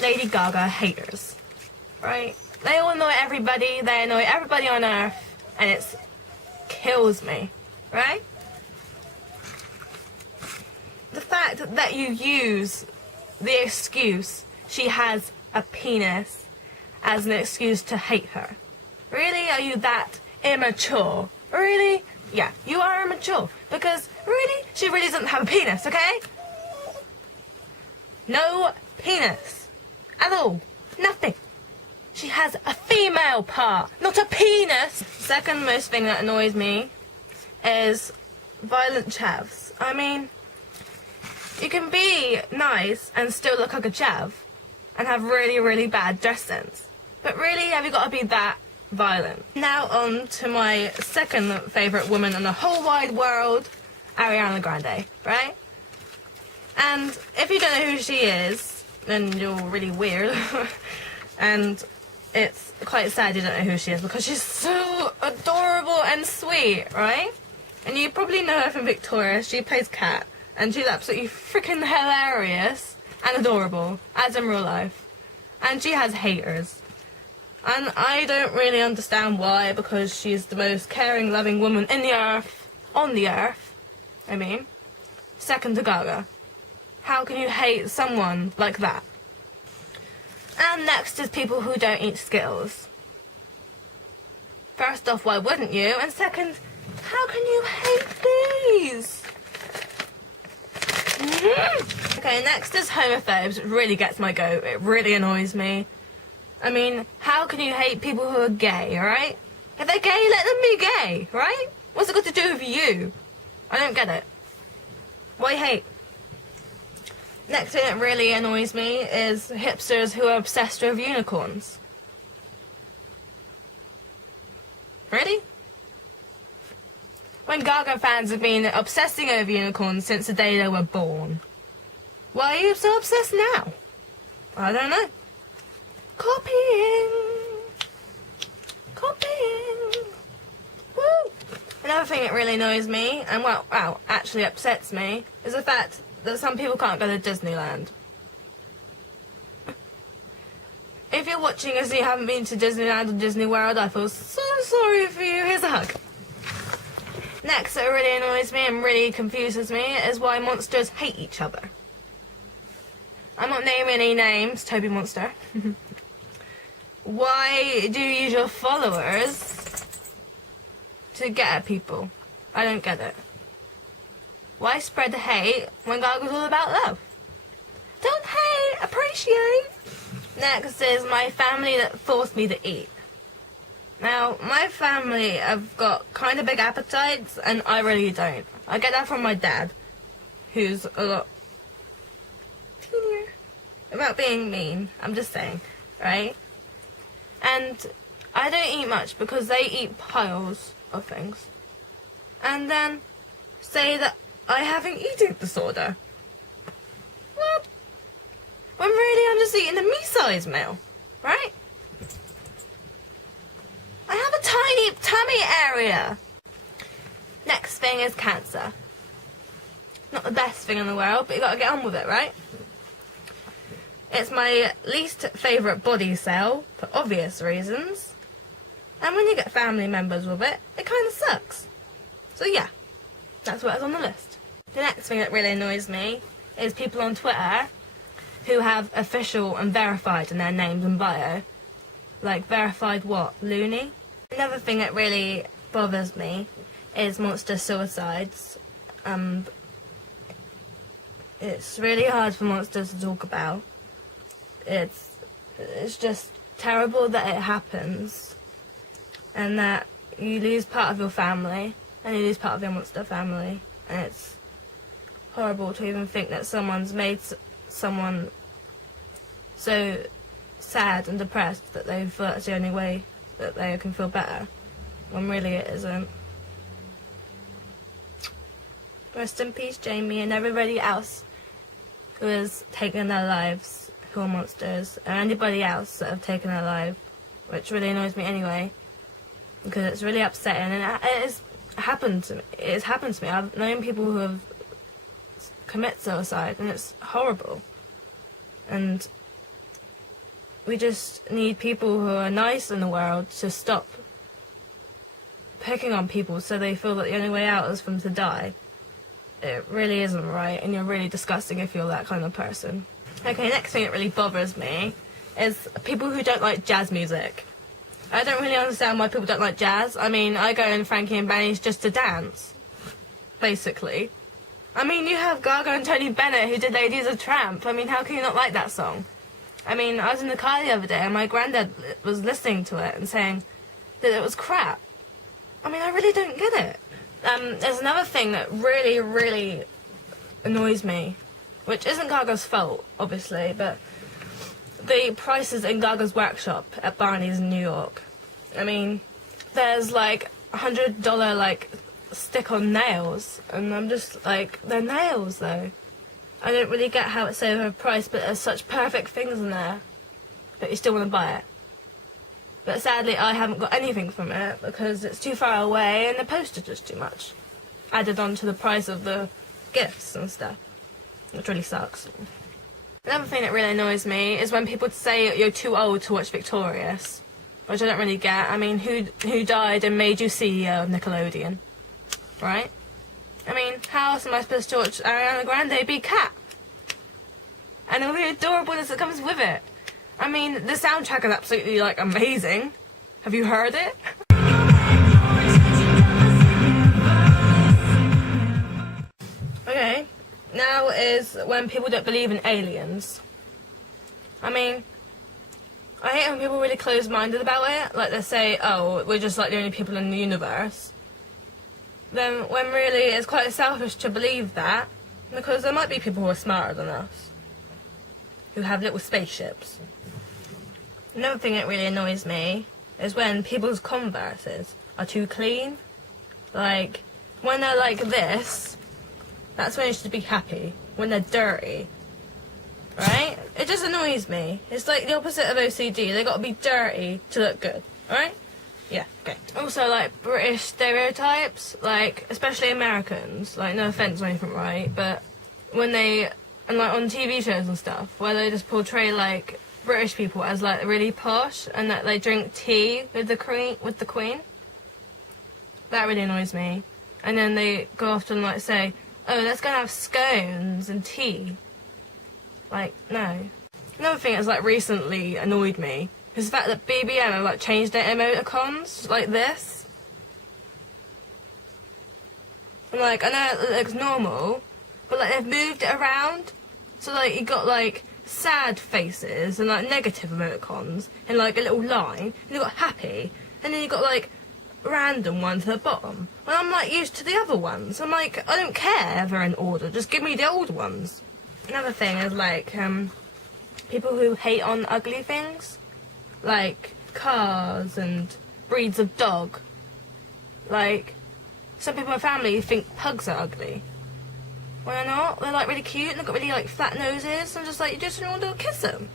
Lady Gaga haters, right? They all annoy everybody, they annoy everybody on earth, and it kills me, right? The fact that you use the excuse she has a penis as an excuse to hate her. Really? Are you that immature? Really? Yeah, you are immature. Because, really? She really doesn't have a penis, okay? No penis. At all. Nothing. She has a female part, not a penis. Second most thing that annoys me is violent chavs. I mean, you can be nice and still look like a chav and have really, really bad dress sense. But really, have you got to be that violent? Now on to my second favourite woman in the whole wide world, Ariana Grande, right? And if you don't know who she is, then you're really weird. And it's quite sad you don't know who she is because she's so adorable and sweet, right? And you probably know her from Victoria. She plays Kat, and she's absolutely freaking hilarious and adorable, as in real life. And she has haters. And I don't really understand why, because she's the most caring, loving woman in the earth, on the earth, I mean. Second to Gaga. How can you hate someone like that? And next is people who don't eat Skittles. First off, why wouldn't you? And second, how can you hate these? Okay, next is homophobes. It really gets my goat. It really annoys me. I mean, how can you hate people who are gay, alright? If they're gay, let them be gay, right? What's it got to do with you? I don't get it. Why hate? Next thing that really annoys me is hipsters who are obsessed with unicorns. Really? When Gaga fans have been obsessing over unicorns since the day they were born. Why are you so obsessed now? I don't know. Copying. Woo! Another thing that really annoys me, and well, actually upsets me, is the fact that some people can't go to Disneyland. If you're watching as you haven't been to Disneyland or Disney World, I feel so sorry for you. Here's a hug. Next, that really annoys me and really confuses me is why monsters hate each other. I'm not naming any names, Toby Monster. Why do you use your followers to get at people? I don't get it. Why spread the hate when Gaga's all about love? Don't hate, appreciate. Next is my family that forced me to eat. Now, my family have got kind of big appetites, and I really don't. I get that from my dad, who's a lot teenier about being mean. I'm just saying, right? And I don't eat much because they eat piles of things. And then say that I have an eating disorder. What? When really I'm just eating a me-sized meal, right? I have a tiny tummy area. Next thing is cancer. Not the best thing in the world, but you gotta get on with it, right? It's my least favourite body cell, for obvious reasons. And when you get family members with it, it kind of sucks. So yeah, that's what's on the list. The next thing that really annoys me is people on Twitter who have official and verified in their names and bio. Like, verified what? Loony? Another thing that really bothers me is monster suicides. It's really hard for monsters to talk about. It's just terrible that it happens. And that you lose part of your family, and you lose part of your monster family. And it's horrible to even think that someone's made someone so sad and depressed that they feel that's the only way that they can feel better, when really it isn't. Rest in peace, Jamie, and everybody else who has taken their lives, who are monsters, and anybody else that have taken their life, which really annoys me anyway, because it's really upsetting, and it's happened to me. It's happened to me. I've known people who have commit suicide, and it's horrible. And we just need people who are nice in the world to stop picking on people so they feel that the only way out is for them to die. It really isn't right, and you're really disgusting if you're that kind of person. Okay, next thing that really bothers me is people who don't like jazz music. I don't really understand why people don't like jazz. I mean, I go in Frankie and Benny's just to dance, basically. I mean, you have Gaga and Tony Bennett who did Ladies of Tramp. I mean, how can you not like that song? I mean, I was in the car the other day and my granddad was listening to it and saying that it was crap. I mean, I really don't get it. There's another thing that really, really annoys me, which isn't Gaga's fault, obviously, but the prices in Gaga's workshop at Barney's in New York. I mean, there's like $100 like stick-on nails, and I'm just like, they're nails though. I don't really get how it's so overpriced, but there's such perfect things in there that you still want to buy it. But sadly, I haven't got anything from it because it's too far away and the postage is too much added on to the price of the gifts and stuff, which really sucks. Another thing that really annoys me is when people say you're too old to watch Victorious, which I don't really get. I mean, who died and made you CEO of Nickelodeon, right? I mean, how else am I supposed to watch Ariana Grande be Cat? And all the adorableness that comes with it. I mean, the soundtrack is absolutely, like, amazing. Have you heard it? Okay, now is when people don't believe in aliens. I mean, I hate when people are really close-minded about it. Like, they say, oh, we're just, like, the only people in the universe. Then, when really it's quite selfish to believe that, because there might be people who are smarter than us, who have little spaceships. Another thing that really annoys me is when people's Converses are too clean. Like, when they're like this, that's when you should be happy. When they're dirty, right? It just annoys me. It's like the opposite of OCD. They gotta be dirty to look good, alright? Yeah, okay. Also, like, British stereotypes, like, especially Americans, like, no offence or anything, right? But when they, and like on TV shows and stuff, where they just portray, like, British people as, like, really posh, and that they drink tea with the Queen. That really annoys me. And then they go off and, like, say, oh, let's go have scones and tea. Like, no. Another thing that's, like, recently annoyed me is the fact that BBM have, like, changed their emoticons, like this. And, like, I know it looks normal, but, like, they've moved it around. So, like, you got, like, sad faces and, like, negative emoticons in, like, a little line. And you got happy. And then you got, like, random ones at the bottom. When I'm, like, used to the other ones. I'm like, I don't care if they're in order. Just give me the old ones. Another thing is, like, people who hate on ugly things. Like, cars and breeds of dog. Like, some people in my family think pugs are ugly. Well, they're not. They're, like, really cute and they've got really, like, flat noses. I'm just like, you just want to kiss them.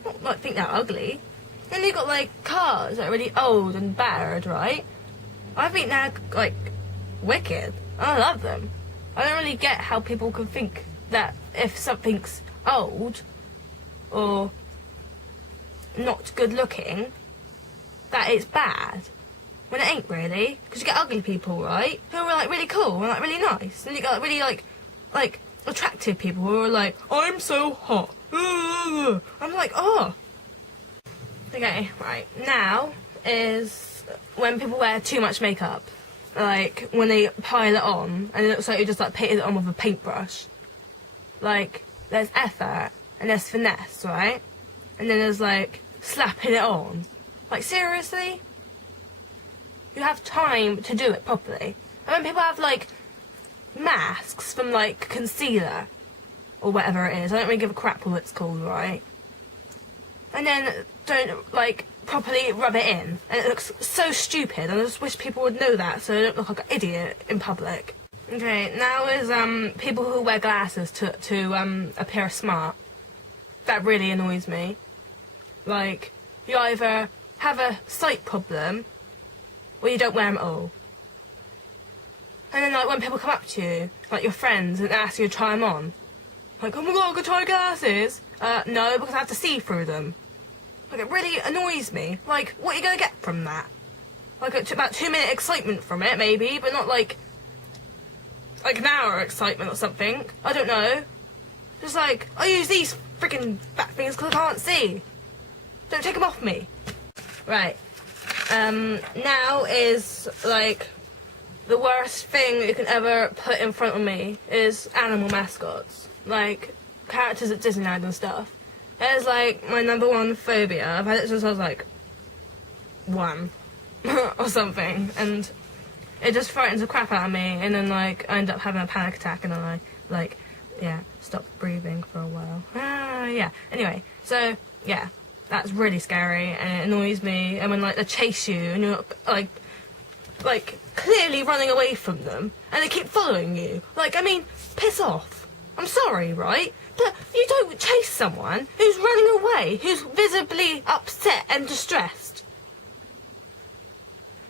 I don't, like, think they're ugly. Then you've got, like, cars that are really old and battered, right? I think they're, like, wicked. I love them. I don't really get how people can think that if something's old or not good looking, that it's bad. When it ain't really. Because you get ugly people, right? Who are, like, really cool and, like, really nice. And you got, like, really, like, attractive people who are like, I'm so hot. I'm like, oh. Okay, right. Now is when people wear too much makeup. Like, when they pile it on, and it looks like you just, like, painted it on with a paintbrush. Like, there's effort, and there's finesse, right? And then there's, like, slapping it on. Like, seriously? You have time to do it properly. And when people have, like, masks from, like, concealer, or whatever it is, I don't really give a crap what it's called, right? And then don't, like, properly rub it in. And it looks so stupid, and I just wish people would know that so they don't look like an idiot in public. Okay, now is, people who wear glasses to appear smart. That really annoys me. Like, you either have a sight problem, or you don't wear them at all. And then, like, when people come up to you, like your friends, and ask you to try them on, like, oh my god, I could try glasses. No, because I have to see through them. Like, it really annoys me. Like, what are you gonna get from that? Like, about 2-minute excitement from it, maybe, but not like an hour excitement or something. I don't know. Just like, I use these freaking fat things because I can't see. Don't take them off me. Right. Now is, like, the worst thing that you can ever put in front of me is animal mascots. Like, characters at Disneyland and stuff. It is, like, my #1 phobia. I've had it since I was, like, 1 or something. And it just frightens the crap out of me. And then, like, I end up having a panic attack and then I, like, yeah, stop breathing for a while. Yeah. Anyway, so, yeah. That's really scary and it annoys me. And when, like, they chase you and you're, like, clearly running away from them and they keep following you. Like, I mean, piss off. I'm sorry, right? But you don't chase someone who's running away, who's visibly upset and distressed.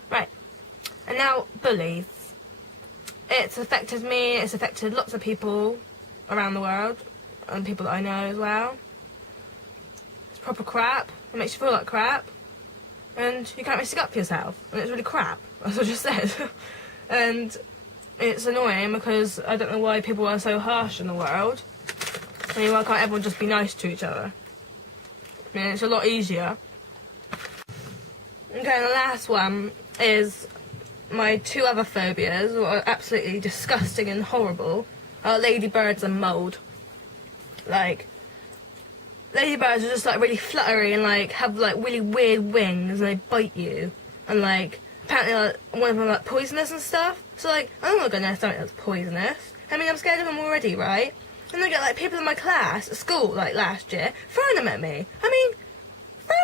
Right. And now, bullies. It's affected me, it's affected lots of people around the world, and people that I know as well. It's proper crap. It makes you feel like crap. And you can't really stick up for yourself. And it's really crap, as I just said. And it's annoying because I don't know why people are so harsh in the world. I mean, why can't everyone just be nice to each other? I mean, it's a lot easier. Okay, and the last one is my 2 other phobias, what are absolutely disgusting and horrible, are ladybirds and mould. Like, ladybirds are just, like, really fluttery and, like, have, like, really weird wings and they bite you. And, like, apparently, like, one of them, like, poisonous and stuff. So, like, I'm not gonna know something that's poisonous. I mean, I'm scared of them already, right? And I get, like, people in my class at school, like, last year, throwing them at me.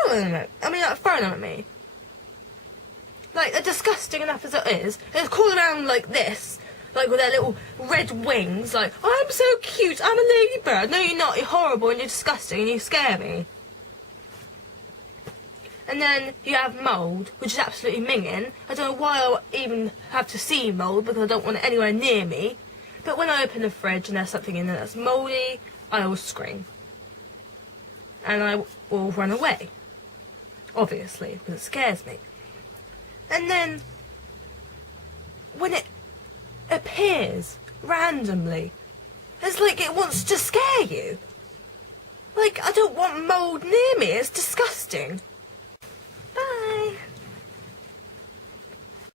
Throwing them at me. Like, they're disgusting enough as it is. They're crawling around like this, like with their little red wings, like, oh, I'm so cute, I'm a ladybird. No, you're not, you're horrible and you're disgusting and you scare me. And then you have mould, which is absolutely minging. I don't know why I even have to see mould, because I don't want it anywhere near me. But when I open the fridge and there's something in there that's mouldy, I will scream. And I will run away. Obviously, because it scares me. And then, when it appears randomly, it's like it wants to scare you. Like, I don't want mould near me, it's disgusting.